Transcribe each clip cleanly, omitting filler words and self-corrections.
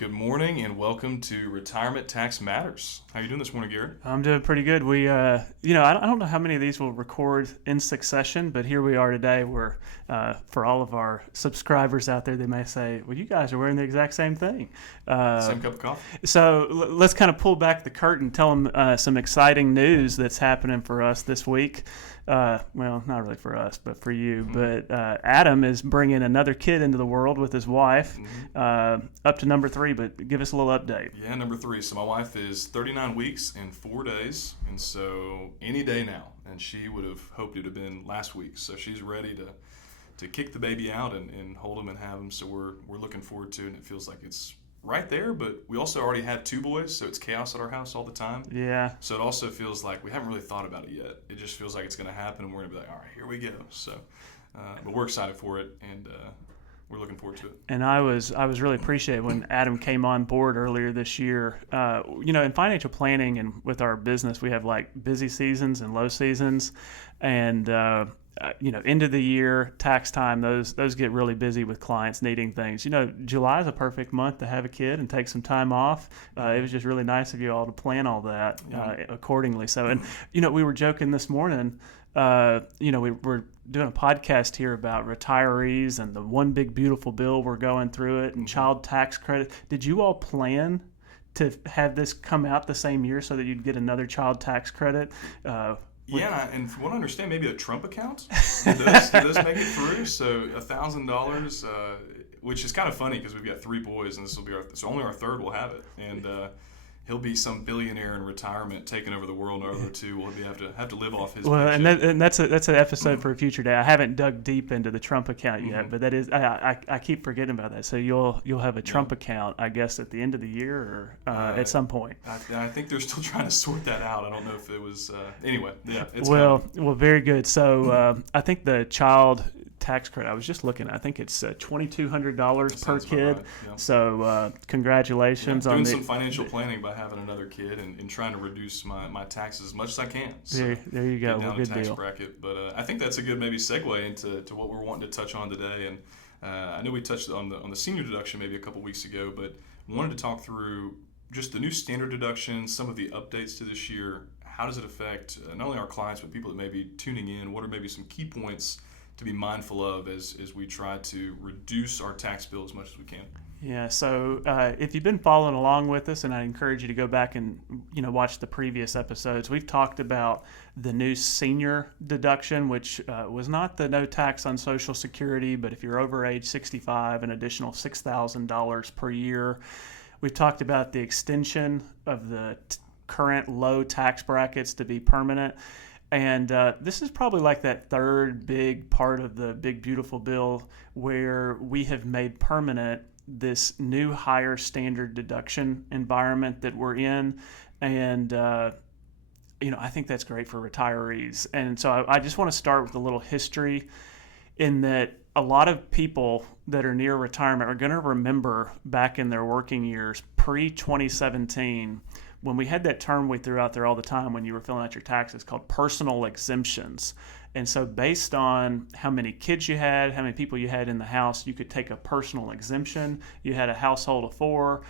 good morning and welcome to Retirement Tax Matters. How are you doing this morning, Garrett? I'm doing pretty good. I don't know how many of these will record in succession, but here we are today. We're for all of our subscribers out there, they may say, "Well, you guys are wearing the exact same thing." Same cup of coffee. So let's kind of pull back the curtain, tell them some exciting news that's happening for us this week. Well, not really for us, but for you. Mm-hmm. But Adam is bringing another kid into the world with his wife, up to number 3. But give us a little update. Yeah, number 3. So my wife is 39 weeks and 4 days, and so any day now. And she would have hoped it would have been last week. So she's ready to kick the baby out and hold him and have him. So we're looking forward to it, and it feels like it's right there, but we also already have 2 boys, so it's chaos at our house all the time. Yeah. So it also feels like we haven't really thought about it yet. It just feels like it's going to happen, and we're going to be like, all right, here we go. So, but we're excited for it, and we're looking forward to it. And I was really appreciative when Adam came on board earlier this year. In financial planning and with our business, we have like busy seasons and low seasons, and end of the year, tax time, those get really busy with clients needing things. July is a perfect month to have a kid and take some time off. It was just really nice of you all to plan all that accordingly. So, and we were joking this morning. We were doing a podcast here about retirees and the one big beautiful bill. We're going through it and child tax credit. Did you all plan to have this come out the same year so that you'd get another child tax credit? Yeah, and from what I understand, maybe a Trump account. Do those make it through? So $1,000, which is kind of funny because we've got 3 boys, and this will be so only our third will have it, and he'll be some billionaire in retirement taking over the world, or other 2 will have to live off his. Well, and that's an episode for a future day. I haven't dug deep into the Trump account yet, but that is I keep forgetting about that. So you'll have a Trump account, I guess, at the end of the year or at some point. I think they're still trying to sort that out. I don't know if it was anyway. Yeah, it's well, very good. So I think the child tax credit, I was just looking, I think it's $2,200 per kid. Right. Yeah. So congratulations on doing some financial planning by having another kid and trying to reduce my taxes as much as I can. So there you go. Down good tax deal. Bracket. But I think that's a good maybe segue into what we're wanting to touch on today. And I know we touched on the senior deduction maybe a couple weeks ago, but wanted to talk through just the new standard deductions, some of the updates to this year. How does it affect not only our clients but people that may be tuning in? What are maybe some key points to be mindful of as we try to reduce our tax bill as much as we can? Yeah, so if you've been following along with us, and I encourage you to go back and watch the previous episodes, we've talked about the new senior deduction, which was not the no tax on Social Security, but if you're over age 65, an additional $6,000 per year. We've talked about the extension of the current low tax brackets to be permanent. And this is probably like that third big part of the big beautiful bill where we have made permanent this new higher standard deduction environment that we're in. And, I think that's great for retirees. And so I just want to start with a little history in that a lot of people that are near retirement are going to remember back in their working years, pre-2017, when we had that term we threw out there all the time when you were filling out your taxes called personal exemptions. And so based on how many kids you had, how many people you had in the house, you could take a personal exemption. You had a household of 4,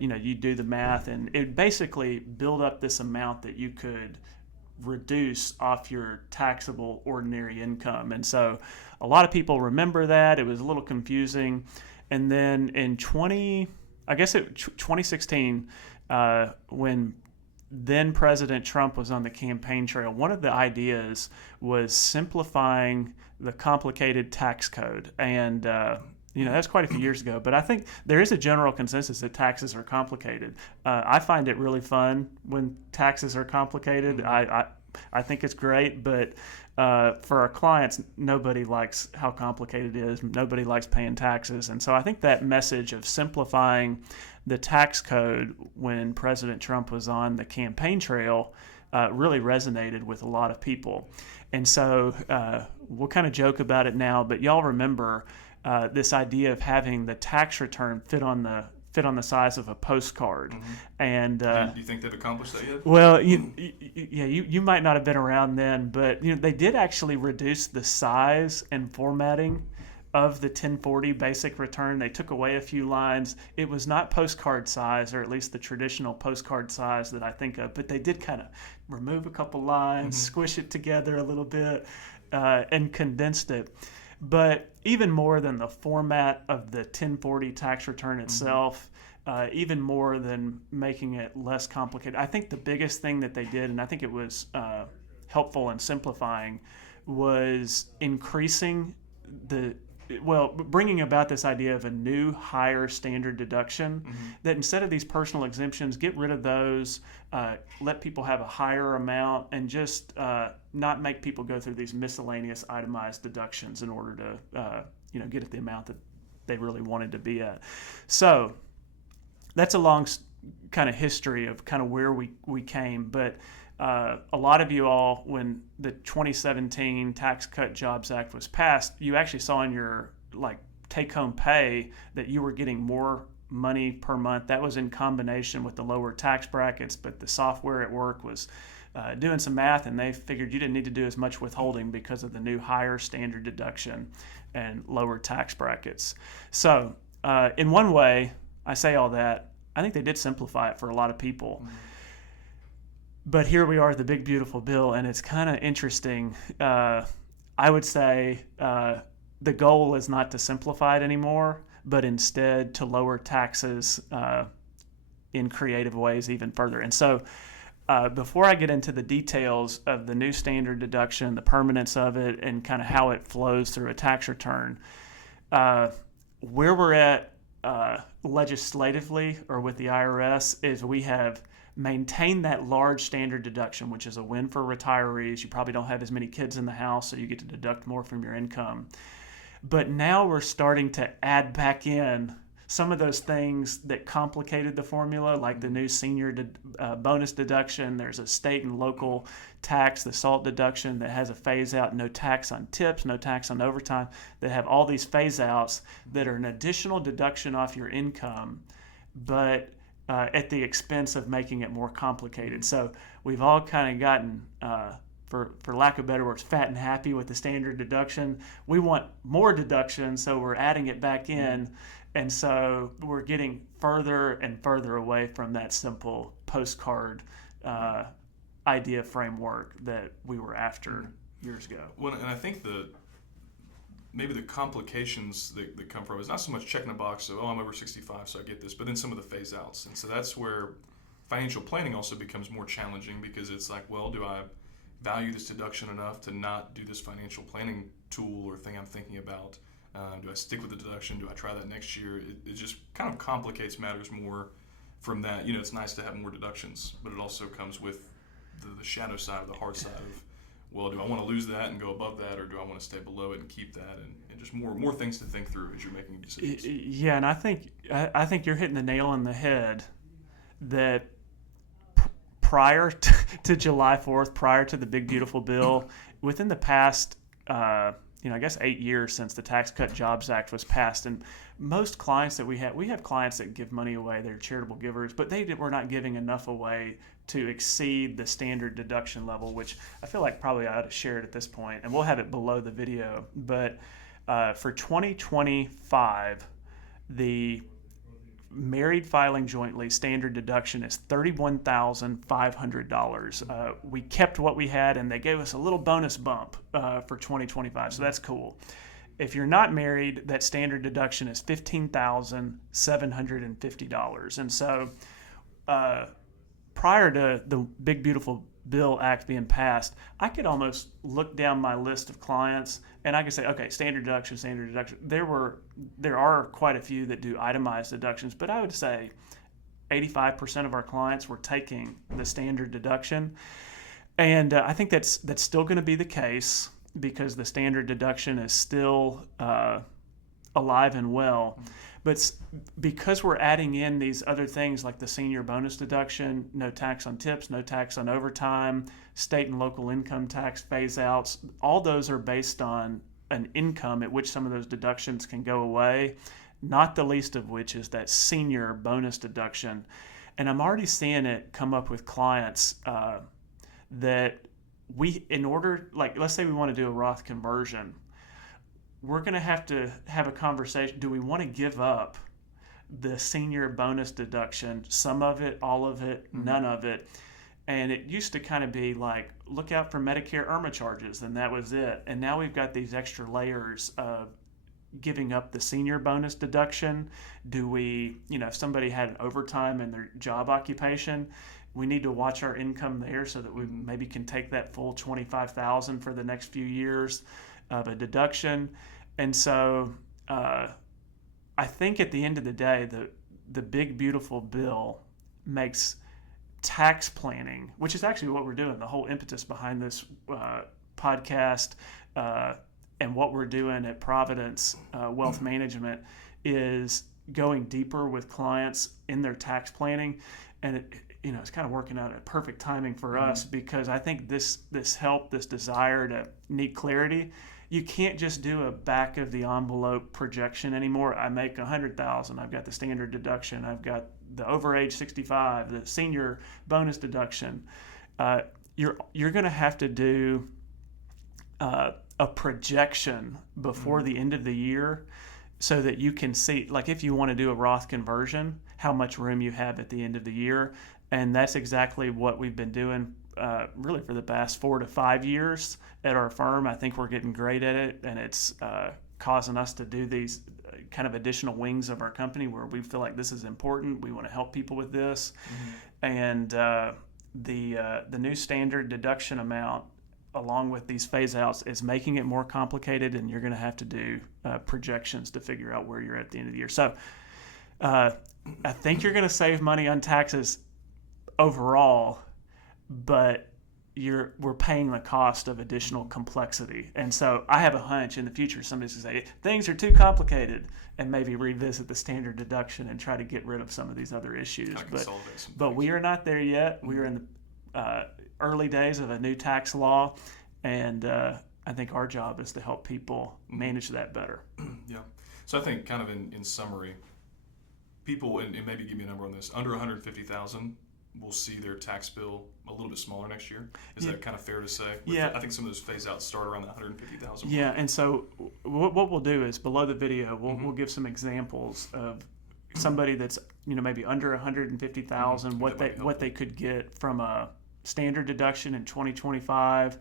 you do the math, and it basically build up this amount that you could reduce off your taxable ordinary income. And so a lot of people remember that. It was a little confusing. And then in 2016, when then President Trump was on the campaign trail, one of the ideas was simplifying the complicated tax code. And, that's quite a few years ago. But I think there is a general consensus that taxes are complicated. I find it really fun when taxes are complicated. I think it's great, but for our clients, nobody likes how complicated it is. Nobody likes paying taxes. And so I think that message of simplifying the tax code when President Trump was on the campaign trail really resonated with a lot of people. And so we'll kind of joke about it now, but y'all remember this idea of having the tax return fit on the size of a postcard. Mm-hmm. And do you think they've accomplished that yet? Well, you might not have been around then, but they did actually reduce the size and formatting of the 1040 basic return. They took away a few lines. It was not postcard size, or at least the traditional postcard size that I think of, but they did kind of remove a couple lines, squish it together a little bit, and condensed it. But even more than the format of the 1040 tax return itself, even more than making it less complicated, I think the biggest thing that they did, and I think it was helpful in simplifying, was bringing about this idea of a new higher standard deduction, that instead of these personal exemptions, get rid of those, let people have a higher amount, and just not make people go through these miscellaneous itemized deductions in order to get at the amount that they really wanted to be at. So that's a long kind of history of kind of where we came, but a lot of you all, when the 2017 Tax Cut Jobs Act was passed, you actually saw in your take-home pay that you were getting more money per month. That was in combination with the lower tax brackets, but the software at work was doing some math, and they figured you didn't need to do as much withholding because of the new higher standard deduction and lower tax brackets. So in one way, I say all that, I think they did simplify it for a lot of people. But here we are, the big, beautiful bill, and it's kind of interesting. I would say the goal is not to simplify it anymore, but instead to lower taxes in creative ways even further. And so before I get into the details of the new standard deduction, the permanence of it, and kind of how it flows through a tax return, where we're at legislatively or with the IRS is we have maintain that large standard deduction, which is a win for retirees. You probably don't have as many kids in the house, so you get to deduct more from your income. But now we're starting to add back in some of those things that complicated the formula, like the new senior bonus deduction. There's a state and local tax, the SALT deduction, that has a phase out, no tax on tips, no tax on overtime, that have all these phase outs that are an additional deduction off your income, but at the expense of making it more complicated. So we've all kind of gotten, for lack of better words, fat and happy with the standard deduction. We want more deduction, so we're adding it back in. And so we're getting further and further away from that simple postcard idea framework that we were after years ago. Well, and I think maybe the complications that come from is not so much checking a box of, I'm over 65, so I get this, but then some of the phase outs. And so that's where financial planning also becomes more challenging, because it's like, well, do I value this deduction enough to not do this financial planning tool or thing I'm thinking about? Do I stick with the deduction? Do I try that next year? It just kind of complicates matters more from that. It's nice to have more deductions, but it also comes with the shadow side, the hard side of, well, do I want to lose that and go above that, or do I want to stay below it and keep that? And just more things to think through as you're making decisions. Yeah, and I think you're hitting the nail on the head that prior to July 4th, prior to the big, beautiful bill, within the past, I guess 8 years since the Tax Cut Jobs Act was passed, and most clients that we have clients that give money away, they're charitable givers, but they were not giving enough away to exceed the standard deduction level, which I feel like probably I ought to share it at this point, and we'll have it below the video. But for 2025, the married filing jointly standard deduction is $31,500. We kept what we had, and they gave us a little bonus bump for 2025, so that's cool. If you're not married, that standard deduction is $15,750. And so prior to the Big Beautiful Bill Act being passed, I could almost look down my list of clients and I could say, okay, standard deduction. There are quite a few that do itemized deductions, but I would say 85% of our clients were taking the standard deduction. And I think that's still going to be the case, because the standard deduction is still alive and well. But because we're adding in these other things like the senior bonus deduction, no tax on tips, no tax on overtime, state and local income tax phase outs, all those are based on an income at which some of those deductions can go away, not the least of which is that senior bonus deduction. And I'm already seeing it come up with clients that let's say we want to do a Roth conversion. we're going to have a conversation. Do we want to give up the senior bonus deduction, some of it, all of it, none of it? And it used to kind of be like, look out for Medicare IRMA charges, and that was it. And now we've got these extra layers of giving up the senior bonus deduction. Do we, if somebody had an overtime in their job occupation, we need to watch our income there so that we maybe can take that full $25,000 for the next few years of a deduction. And so I think at the end of the day, the big, beautiful bill makes tax planning, which is actually what we're doing, the whole impetus behind this podcast and what we're doing at Providence Wealth Management is going deeper with clients in their tax planning. And it's kind of working out at perfect timing for us, because I think this help, this desire to need clarity, you can't just do a back of the envelope projection anymore. I make $100,000. I've got the standard deduction. I've got the over age 65, the senior bonus deduction. You're going to have to do a projection before the end of the year, so that you can see, like if you want to do a Roth conversion, how much room you have at the end of the year. And that's exactly what we've been doing really for the past 4 to 5 years at our firm. I think we're getting great at it, and it's causing us to do these kind of additional wings of our company where we feel like this is important. We want to help people with this. And the new standard deduction amount, along with these phase outs, is making it more complicated, and you're going to have to do projections to figure out where you're at the end of the year. So I think you're going to save money on taxes overall, but we're paying the cost of additional complexity. And so I have a hunch in the future somebody's going to say things are too complicated, and maybe revisit the standard deduction and try to get rid of some of these other issues. But we are not there yet. We are in the early days of a new tax law, and I think our job is to help people manage that better. Yeah. So I think kind of in summary, people, and maybe give me a number on this, under $150,000 will see their tax bill a little bit smaller next year. Is that kind of fair to say? I think some of those phase outs start around the $150,000. Yeah, and so what we'll do is below the video, we'll give some examples of somebody that's maybe under $150,000, what they could get from a standard deduction in 2025,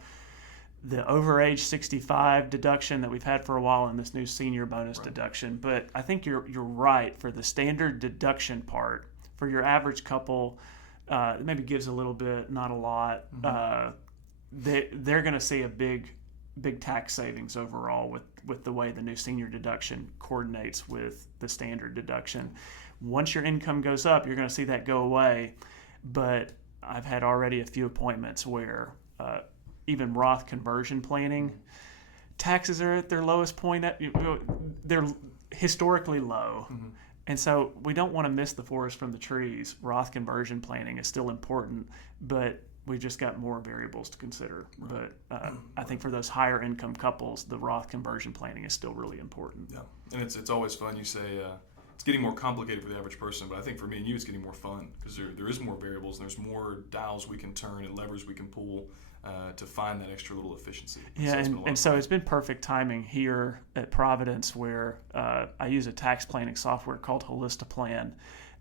the over age 65 deduction that we've had for a while, and this new senior bonus deduction. But I think you're right for the standard deduction part. For your average couple, it maybe gives a little bit, not a lot. They're going to see a big tax savings overall with the way the new senior deduction coordinates with the standard deduction. Once your income goes up, you're going to see that go away. But I've had already a few appointments where even Roth conversion planning, taxes are at their lowest point. They're historically low. And so we don't want to miss the forest from the trees. Roth conversion planning is still important, but we've just got more variables to consider. But I think for those higher income couples, the Roth conversion planning is still really important. Yeah, and it's always fun. You say it's getting more complicated for the average person, but I think for me and you, it's getting more fun because there is more variables and there's more dials we can turn and levers we can pull to find that extra little efficiency. Yeah, and so it's been perfect timing here at Providence where I use a tax planning software called Holistaplan.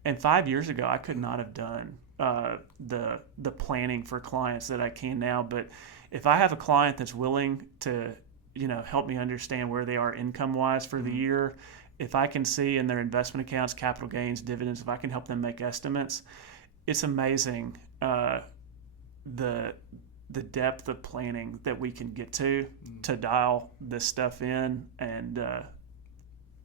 And 5 years ago, I could not have done the planning for clients that I can now. But if I have a client that's willing to, help me understand where they are income-wise for the year, if I can see in their investment accounts, capital gains, dividends, if I can help them make estimates, it's amazing the depth of planning that we can get to dial this stuff in. And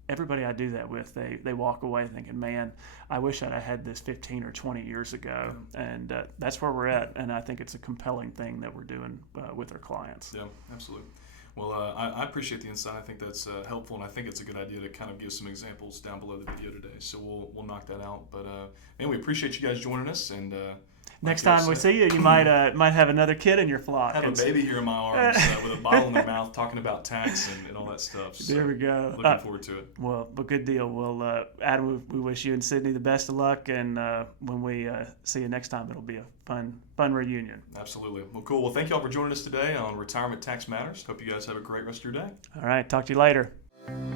everybody I do that with, they walk away thinking, man, I wish I'd had this 15 or 20 years ago. And that's where we're at. And I think it's a compelling thing that we're doing with our clients. Yeah, absolutely. Well, I appreciate the insight. I think that's helpful, and I think it's a good idea to kind of give some examples down below the video today. So we'll knock that out. But man, we appreciate you guys joining us. And next time we see you, you might have another kid in your flock. Have a baby here in my arms with a bottle in their mouth, talking about tax and all that stuff. So there we go. Looking forward to it. Well, good deal. Well, Adam, we wish you and Sydney the best of luck, and when we see you next time, it'll be a fun reunion. Absolutely. Well, cool. Well, thank you all for joining us today on Retirement Tax Matters. Hope you guys have a great rest of your day. All right. Talk to you later. you.